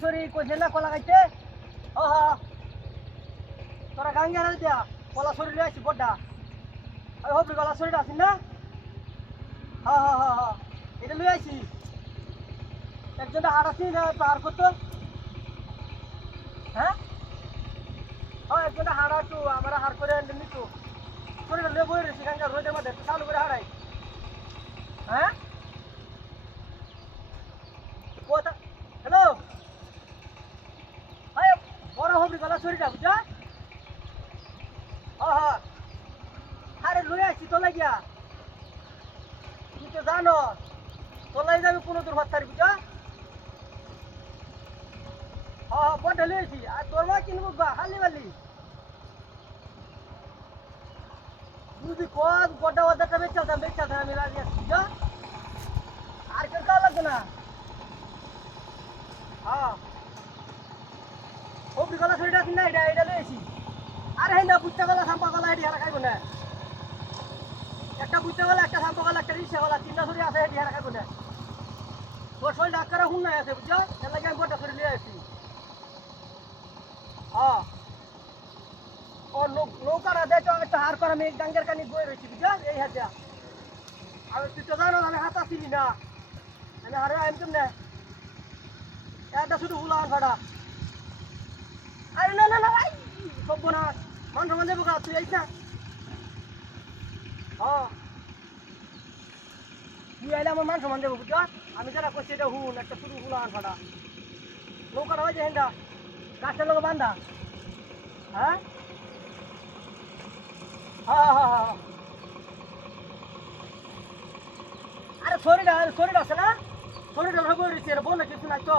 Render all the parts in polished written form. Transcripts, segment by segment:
sorry কইছে না কলা খাইতে হ হ তোরা গাঙ্গে না দিয়া কলা সরি লই আইছি বড়টা ওই হবি কলা সরিটা আছিস না হ হ হ হ এটা লই আইছি একজনটা হাট আছি না পার করতো হ্যাঁ হ্যাঁ একজনটা হাট আছো আমরা হাট করে নিতো সরিটা লই বই রয়েছি গাঙ্গে রোদের মধ্যে চালু করে হারাই হ্যাঁ কোথা হ্যালো আরে বড় হবি গলা সরিটা বুঝা হ্যাঁ হ্যাঁ আরে লই আইছি তো লাগিয়া তুই তো জানো তোলাই যাবে কোনো দূর ভাত বুঝা হ্যাঁ হ্যাঁ বড় লই আইছি আর তোর মা কিনবো বা হালি বালি বুঝি কত বড় ওদাটা বেচালতাম আমি রাজি আছি বুঝা আর কেউ কাও লাগবে না হ্যাঁ হবি গলা সরিটা আছে না এটা লই আইছি আরে হ্যাঁ না বুঝতে গলা সাম্পা গলা এটি হারা খাইব না একটা বুঝতে গলা একটা সাম্পা গলা একটা রিক্সা গলা তিনটা সরি আছে এটি হারা খাইব না তোর শরীর ডাক্তার হুন না আছে বুঝছো এর লাগে আমি বড়টা সরি লিয়ে আসছি হ্যাঁ ও নৌকাটা দেখো একটা হার করে আমি ডাঙ্গের কানি বই রয়েছি বুঝছো এই হাতে আর তুই তো জানো আমি হাত আসিনি না আমি হারে আইম কেমনে এটা শুধু উলান ফাটা আরে না না না সব না মান সমান যাবো গা তুই আইস না হ্যাঁ তুই আইলে আমার মান সমান যাবো বুঝছো আমি যারা করছি এটা হুন একটা শুধু উলান ফাটা নৌকাটা হয় যে হেন্ডা গাছের লোক বান্ধা হ্যাঁ হ্যাঁ হ্যাঁ হ্যাঁ আরে শরীরটা আছে না শরীরটা ভেবে রয়েছে এটা বলে কিছু নাই তো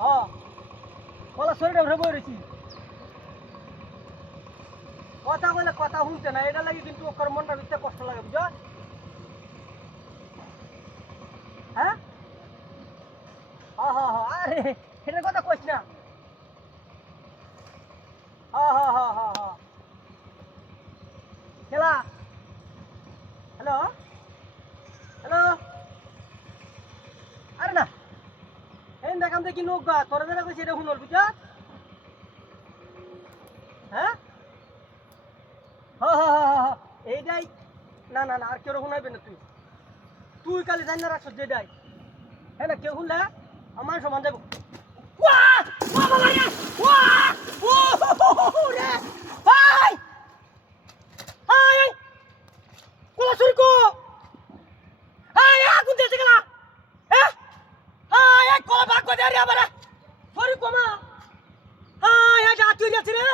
হ্যাঁ বলা শরীরটা ভেবে রয়েছি কথা বলে কথা শুনছে না এটা লাগে কিন্তু ওর মনটা ভিতরে কষ্ট লাগে বুঝো হ্যাঁ হ্যাঁ হ্যাঁ হ্যাঁ আরে এটার কথা কইস না হ্যাঁ হ্যাঁ হ্যাঁ হ্যাঁ হ্যাঁ খেলা হ্যালো হ্যালো আরে না এই দেখাম দেখি নৌকা তোরা যারা কইছে এটা শুনল বুঝা হ্যাঁ হ্যাঁ হ্যাঁ হ্যাঁ হ্যাঁ এইটাই না না না আর কেউ শুনাইবে না তুই তুই কালি জানি না রাখছ যেটাই হ্যাঁ না কেউ শুনলে আমার সমান যাবো ওয়াহ ওয়াহ বাবা রে ওয়াহ ও রে হাই হাই কোলা সরি কো হাই আগুন দিয়েছে গেলা হ্যাঁ হাই কোলা ভাগ করে দে রে আবার সরি কো মা হাই হাই যা তুই যাচ্ছে রে